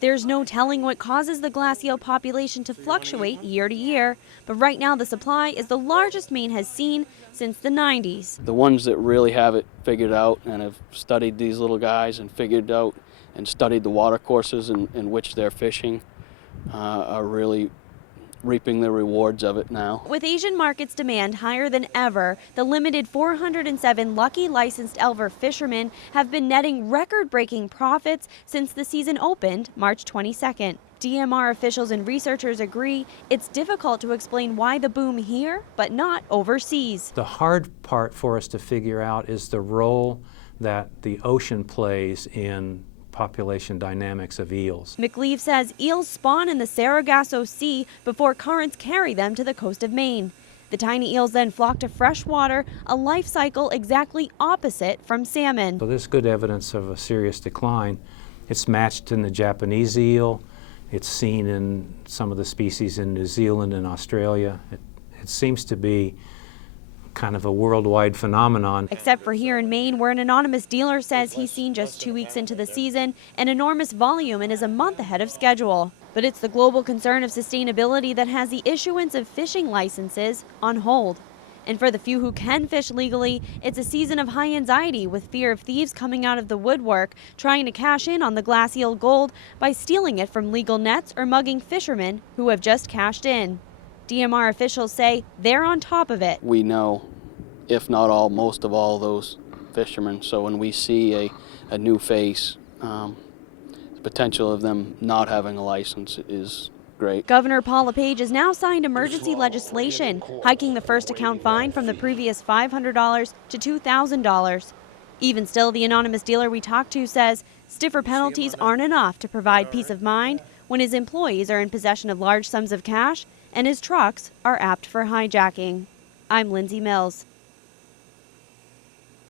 There's no telling what causes the glass eel population to fluctuate year to year, but right now the supply is the largest Maine has seen since the 90s. The ones that really have it figured out and have studied these little guys and figured out and studied the water courses in which they're fishing are really reaping the rewards of it now. With Asian markets demand higher than ever, the limited 407 lucky licensed Elver fishermen have been netting record-breaking profits since the season opened March 22nd. DMR officials and researchers agree it's difficult to explain why the boom here, but not overseas. The hard part for us to figure out is the role that the ocean plays in population dynamics of eels. McLeave says eels spawn in the Sargasso Sea before currents carry them to the coast of Maine. The tiny eels then flock to fresh water, a life cycle exactly opposite from salmon. So there's good evidence of a serious decline. It's matched in the Japanese eel. It's seen in some of the species in New Zealand and Australia. It seems to be kind of a worldwide phenomenon. Except for here in Maine, where an anonymous dealer says he's seen just 2 weeks into the season an enormous volume and is a month ahead of schedule. But it's the global concern of sustainability that has the issuance of fishing licenses on hold. And for the few who can fish legally, it's a season of high anxiety with fear of thieves coming out of the woodwork, trying to cash in on the glass eel gold by stealing it from legal nets or mugging fishermen who have just cashed in. DMR officials say they're on top of it. We know, if not all, most of all those fishermen. So when we see a new face, the potential of them not having a license is great. Governor Paul LePage has now signed emergency legislation, hiking the first account fine from the previous $500 to $2,000. Even still, the anonymous dealer we talked to says stiffer penalties aren't enough to provide peace of mind when his employees are in possession of large sums of cash and his trucks are apt for hijacking. I'm Lindsay Mills.